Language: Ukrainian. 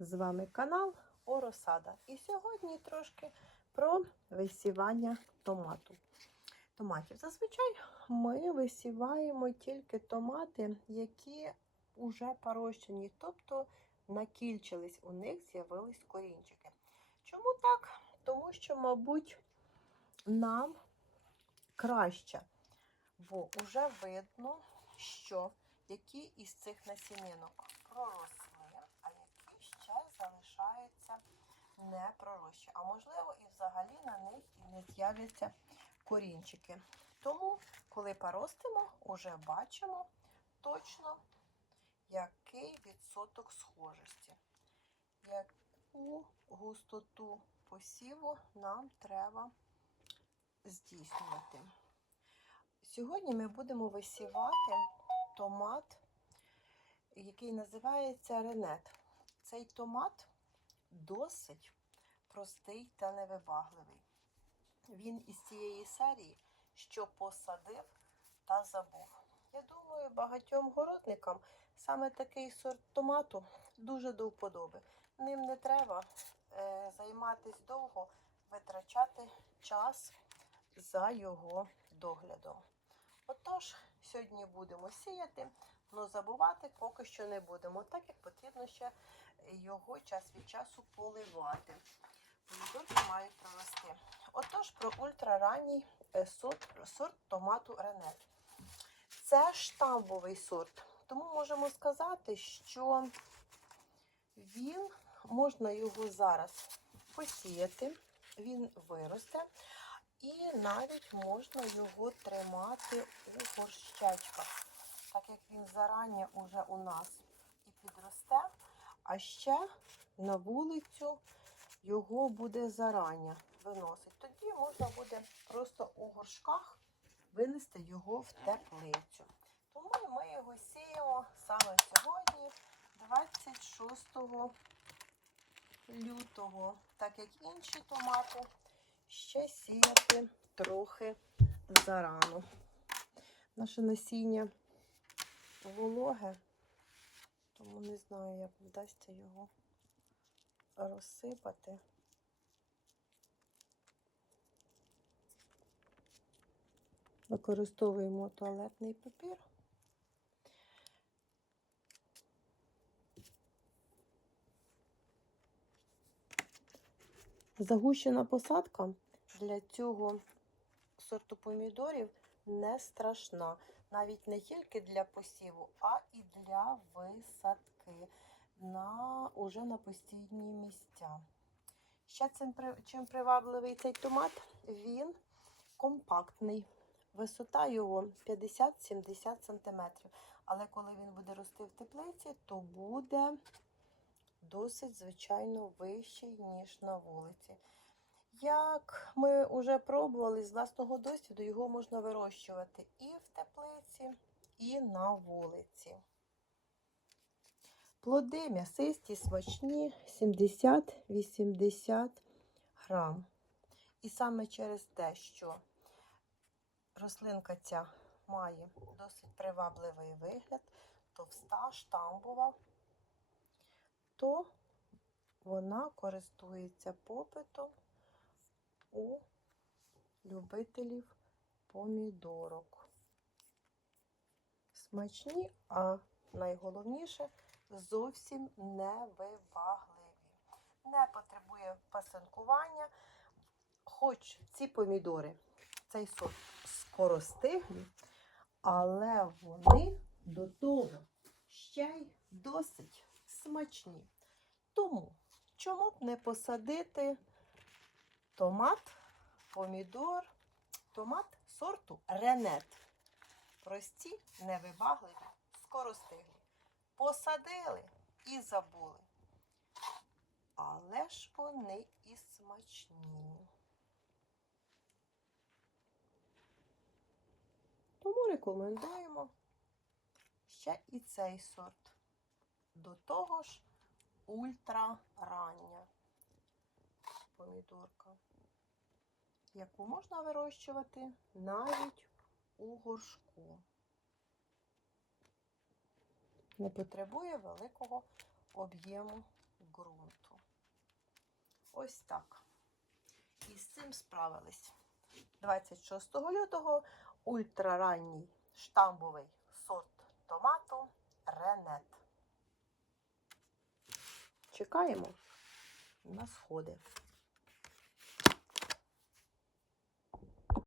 З вами канал Оросада. І сьогодні трошки про висівання томату. томатів. Зазвичай ми висіваємо тільки томати, які вже порощені, тобто накільчились, у них з'явились корінчики. Чому так? Тому що, мабуть, нам краще, бо вже видно, що які із цих насінинок проросли, а які ще залишаються не пророщі. А можливо, і взагалі на них і не з'являться корінчики. Тому, коли поростимо, вже бачимо точно, який відсоток схожості, яку густоту посіву нам треба здійснювати. Сьогодні ми будемо висівати томат, який називається ренет. Цей томат досить простий та невибагливий. Він із цієї серії, що посадив та забув. Я думаю, багатьом городникам саме такий сорт томату дуже до вподоби. Ним не треба е, займатися довго, витрачати час за його доглядом. Отож, сьогодні будемо сіяти, але забувати поки що не будемо, так як потрібно ще його час від часу поливати. Помідорки мають прорости. Отож, про ультраранній е, сорт, сорт томату Ренет. Це штамбовий сорт, тому можемо сказати, що він можна його зараз посіяти, він виросте, і навіть можна його тримати у горщечках, так як він зарані уже у нас і підросте, а ще на вулицю його буде зарання виносить. Тоді можна буде просто у горшках винести його в теплицю. Тому ми його сіємо саме сьогодні, 26 лютого, так як інші томати ще сіяти трохи зарано. Наше насіння вологе, тому не знаю, як вдасться його розсипати. Використовуємо туалетний папір. Загущена посадка для цього сорту помідорів не страшна. Навіть не тільки для посіву, а і для висадки на, уже на постійні місця. Ще цим, чим привабливий цей томат, він компактний. Висота його 50-70 см. Але коли він буде рости в теплиці, то буде досить, звичайно, вищий, ніж на вулиці. Як ми вже пробували з власного досвіду, його можна вирощувати і в теплиці, і на вулиці. Плоди м'ясисті, смачні, 70-80 грам. І саме через те, що рослинка ця має досить привабливий вигляд, товста, штамбова, то вона користується попитом у любителів помідорок. Смачні, а найголовніше зовсім невибагливі. Не потребує пасинкування, хоч ці помідори, цей сорт скоростиглі, але вони до того ще й досить смачні. Тому чому б не посадити томат, помідор, томат сорту Ренет. Прості, невибагливі, скоростиглі. Посадили і забули. Але ж вони і смачні. Тому рекомендуємо ще і цей сорт. До того ж ультрарання помідорка, яку можна вирощувати навіть у горшку. Не потребує великого об'єму ґрунту. Ось так. І з цим справились. 26 лютого ультраранній штамбовий сорт томату Ренет. Чекаємо на сходи.